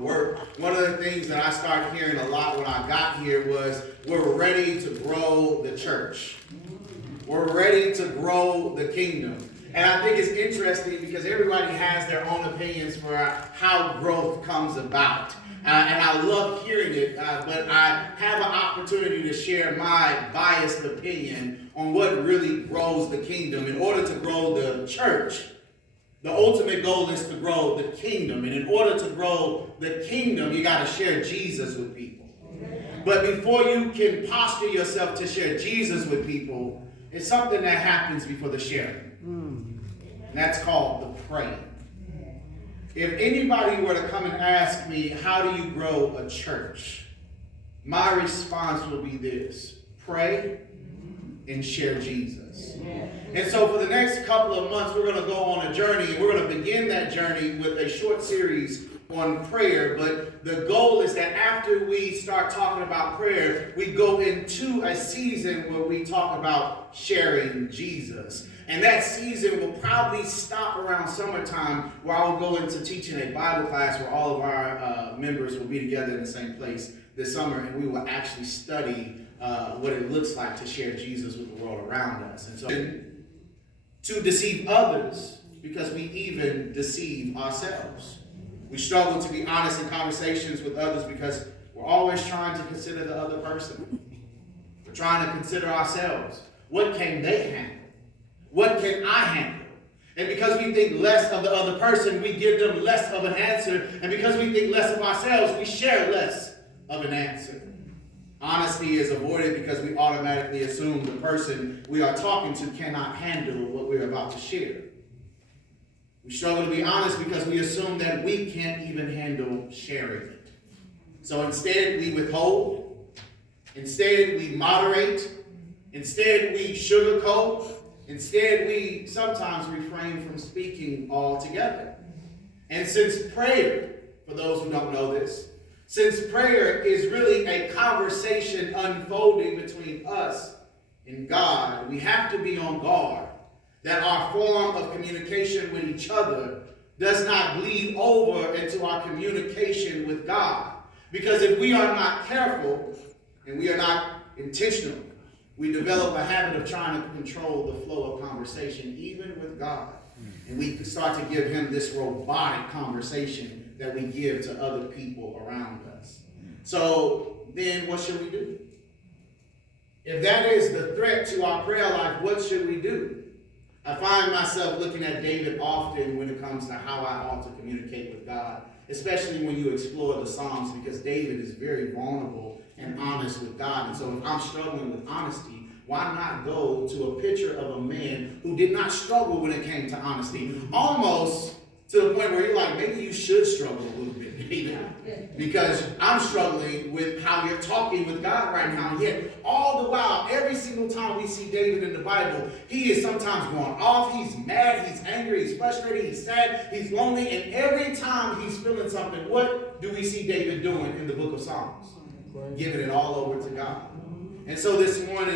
Work. One of the things that I started hearing a lot when I got here was we're ready to grow the church. We're ready to grow the kingdom. And I think it's interesting because everybody has their own opinions for how growth comes about. And I love hearing it, but I have an opportunity to share my biased opinion on what really grows the kingdom. In order to grow the church, the ultimate goal is to grow the kingdom. And in order to grow the kingdom, you got to share Jesus with people. But before you can posture yourself to share Jesus with people, it's something that happens before the sharing. And that's called the praying. If anybody were to come and ask me, how do you grow a church? My response will be this: pray and share Jesus. And so for the next couple of months, we're going to go on a journey, and we're going to begin that journey with a short series on prayer. But the goal is that after we start talking about prayer, we go into a season where we talk about sharing Jesus. And that season will probably stop around summertime, where I will go into teaching a Bible class where all of our members will be together in the same place this summer, and we will actually study what it looks like to share Jesus with the world around us. And so to deceive others, because we even deceive ourselves. We struggle to be honest in conversations with others because we're always trying to consider the other person. We're trying to consider ourselves. What can they handle? What can I handle? And because we think less of the other person, we give them less of an answer. And because we think less of ourselves, we share less of an answer. Honesty is avoided because we automatically assume the person we are talking to cannot handle what we're about to share. We struggle to be honest because we assume that we can't even handle sharing it. So instead, we withhold. Instead, we moderate. Instead, we sugarcoat. Instead, we sometimes refrain from speaking altogether. And since prayer, for those who don't know this, since prayer is really a conversation unfolding between us and God, we have to be on guard that our form of communication with each other does not bleed over into our communication with God. Because if we are not careful and we are not intentional, we develop a habit of trying to control the flow of conversation, even with God. And we start to give him this robotic conversation that we give to other people around us. So then what should we do? If that is the threat to our prayer life, what should we do? I find myself looking at David often when it comes to how I ought to communicate with God, especially when you explore the Psalms, because David is very vulnerable and honest with God. And so if I'm struggling with honesty, why not go to a picture of a man who did not struggle when it came to honesty? Almost to the point where you're like, maybe you should struggle a little bit, David, because I'm struggling with how you're talking with God right now. Yet all the while, every single time we see David in the Bible, he is sometimes going off, he's mad, he's angry, he's frustrated, he's sad, he's lonely, and every time he's feeling something, what do we see David doing in the book of Psalms? Giving it all over to God. And so this morning,